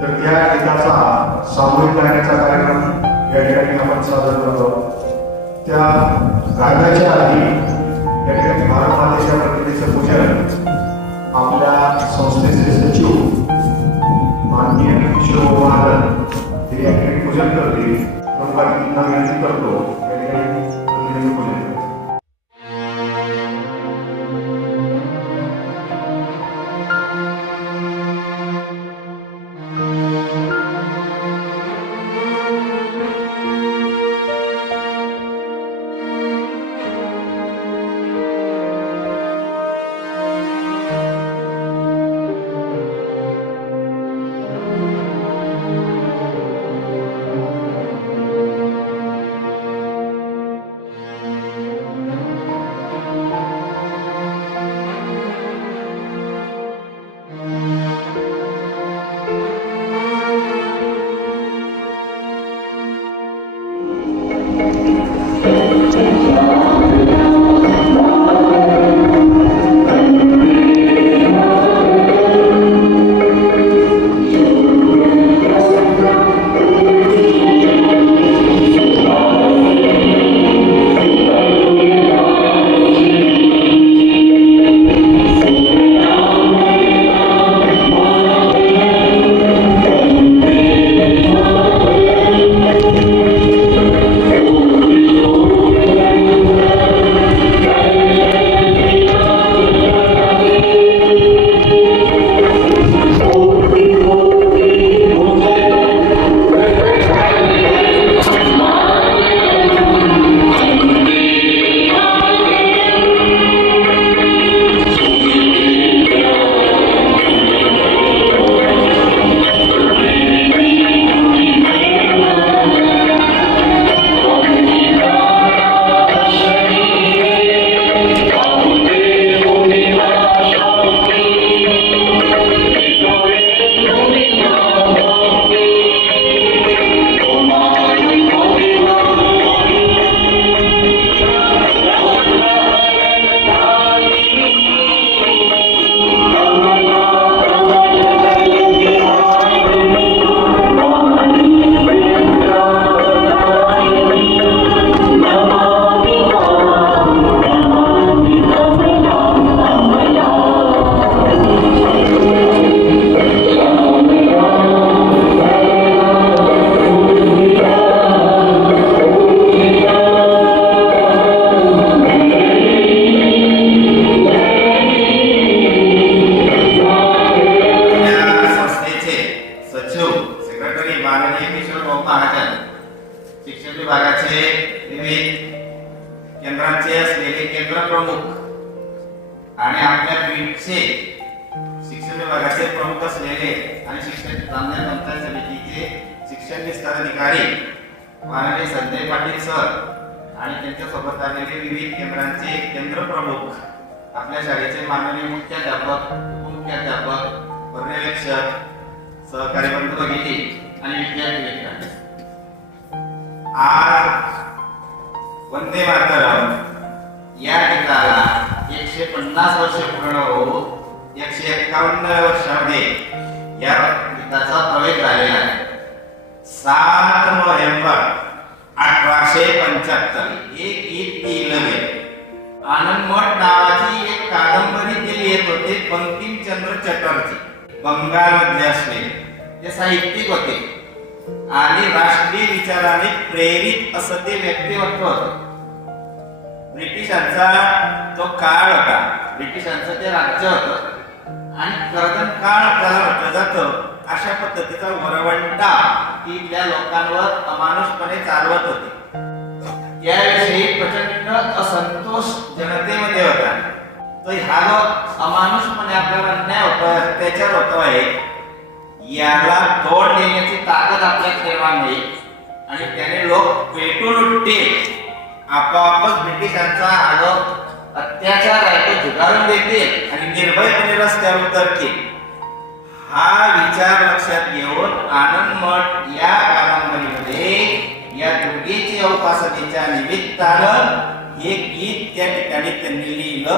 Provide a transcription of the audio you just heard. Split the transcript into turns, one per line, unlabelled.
तर त्या गीताचा सामूहिक गाण्याचा कार्यक्रम या ठिकाणी आपण सादर करतो त्या गाण्याच्या आधी या ठिकाणी भारत मातेच्या प्रतिमेचं पूजन आपल्या संस्थेचे सचिव माननीय किशोर महाराज हे या ठिकाणी पूजन करतील. पण बाकींना विनंती करतो.
सेक्रेटरी माननीय किशोर भाऊ महाजन शिक्षण विभागाचे विविध केंद्रांचे असलेले केंद्र प्रमुख आणि आपल्या पीठचे शिक्षण विभागाचे प्रमुख असलेले आणि शिक्षण ग्रामीण पंचायत समितीचे शिक्षण विस्तार अधिकारी माननीय संजय पाटील सर आणि त्यांच्यासोबत आलेले विविध केंद्रांचे केंद्र प्रमुख आपल्या शाळेचे माननीय मुख्याध्यापक उपमुख्याध्यापक पर्यवेक्षक सहकारी बंधू भगिनी आणि विद्यार्थी मित्र आज वंदे मातरम. या गीताला एकशे पन्नास वर्ष पूर्ण होऊन एकशे एकावन्न वर्षामध्ये या गीताचा प्रवेश झालेला आहे. सात नोव्हेंबर अठराशे पंच्याहत्तर. हे गीत लिहिलं गेलं. आनंदमठ नावाची एक कादंबरी ते लिहित होते बंकिमचंद्र चटर्जी. बंगालमधले असलेले. ते साहित्यिक होते. आणि राष्ट्रीय विचाराने प्रेरित असं ते व्यक्तिमत्व होतं. ब्रिटिशांचा तो काळ होता ब्रिटिशांचं ते राज्य होतं आणि कर्दन काळ आपल्याला म्हटलं जातं अशा पद्धतीचा वरवंटा इथल्या लोकांवर अमानुषपणे चालवत होते. याविषयी प्रचंड असंतोष जनतेमध्ये होता. तर हा जो अमानुषपणे आपल्याला अन्याय होतो अत्याचार होतो आहे याला तोड देण्याची ताकद आपल्यात सर्वांनी आणि त्याने लोक पेटून उठतील. आपोआपच ब्रिटिशांचा हा अत्याचार आहे तो झुगारून देतील आणि निर्भयपणे रस्त्यावर उतरतील. हा विचार लक्षात घेऊन आनंद मठ या कादंबरीमध्ये या दुर्गेच्या उपासनेच्या निमित्तानं हे गीत त्या ठिकाणी त्यांनी लिहिलं.